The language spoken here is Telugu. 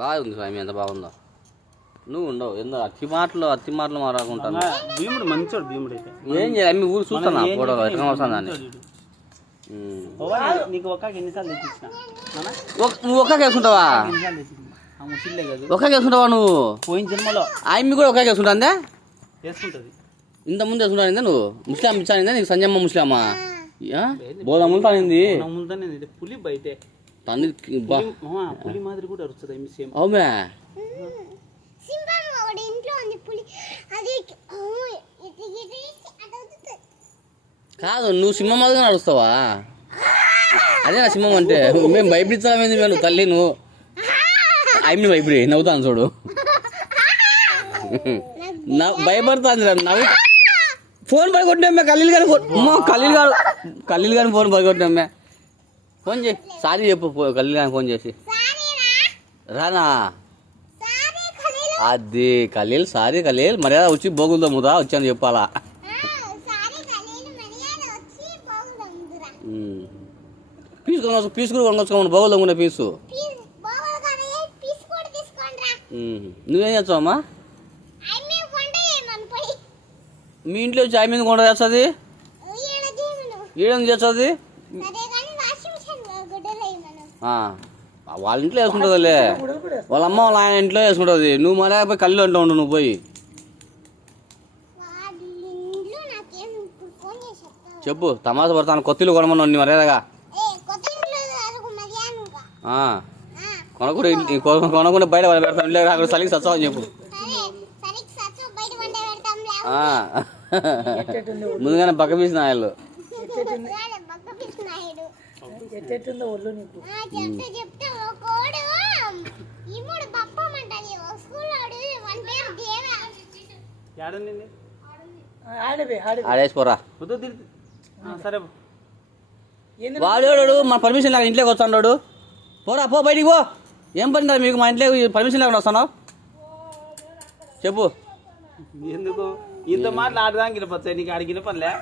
బాగుంది స్వామి, ఎంత బాగుందో. నువ్వు ఉండవు ఎందుకు అత్తి మాటలు మారాకుంటాను. భీముడు మంచోడు. భీముడు అయితే ఏం చేయాలి? మీ ఊరు చూస్తున్నా ఫోటోలో ఎట్లా వస్తుందని. నీకు ఒక్క ఎన్నిసార్లు తెచ్చిచ్చిన నువ్వు ఒక్క వేసుకుంటావా? ముసిల్లే కదా ఒక్క వేసుకుంటావా నువ్వు? పోయిన జన్మలో ఆయమ్మి కూడా ఒక్క వేసుకుంటుందా? వేసుకుంటుంది. ఇంత ముందు వేసుకుంటానిందా నువ్వు? ముస్లిం ఇచ్చానిందా నీకు? సంజమ్మ ముస్లిమా? బోధ ముంతానింది పులి బయటే పులి మాదిరి కూడా అరుస్తుంది. అవునా? కాదు, నువ్వు సింహం మాదిరిగా నడుస్తావా? అదేనా సింహం అంటే? మేము భయపడించాలేంది మేము తల్లి? నువ్వు ఆయన్ని భయపడి నవ్వుతాను చూడు. భయపడతాను నవ్వు. ఫోన్ పడగొట్టినమ్మే కల్లీలు కానీ కల్లీలు కానీ ఫోన్ పడగొట్టినమ్మే. ఫోన్ చేయి, సారీ చెప్పు కల్లీలు కానీ ఫోన్ చేసి. రానా అది కలీల్, సారీ కలీల్, మర్యాద వచ్చి బోగులు తమ్ముదా వచ్చాను చెప్పాలా. పీసు కూడా కొనుకొచ్చుకోమను, బోగులు తమ్మునే పీసు. నువ్వేం చేస్తావమ్మా? మీ ఇంట్లో వచ్చి ఆమె కొండ చేస్తుంది, ఏడేందుకు చేస్తుంది? వాళ్ళ ఇంట్లో వేసుకుంటుందిలే, వాళ్ళ అమ్మ వాళ్ళ ఆయన ఇంట్లో వేసుకుంటుంది. నువ్వు మరే పోయి కళ్ళు అంటూ ఉండు. నువ్వు పోయి చెప్పు, తమాషా పడతాను. కొత్తలు కొనమన్నా మర్యాదగా కొనకుండా బయట పెడతాను. ఇంట్లో అక్కడ చలికి చచ్చావని చెప్పు. ముందుగానే బక్క పీసిన వాళ్ళు. ఆడేసిపోరా. వాడు మన పర్మిషన్ లేక ఇంట్లోకి వస్తాడు. పోరా పో, బయటికి పో. ఏం పని మీకు మా ఇంట్లో పర్మిషన్ లేకుండా వస్తాను? చెప్పు. ఎందుకు ఇంత మాటలు ఆడదానికి నీకు అడిగిన పనిలే.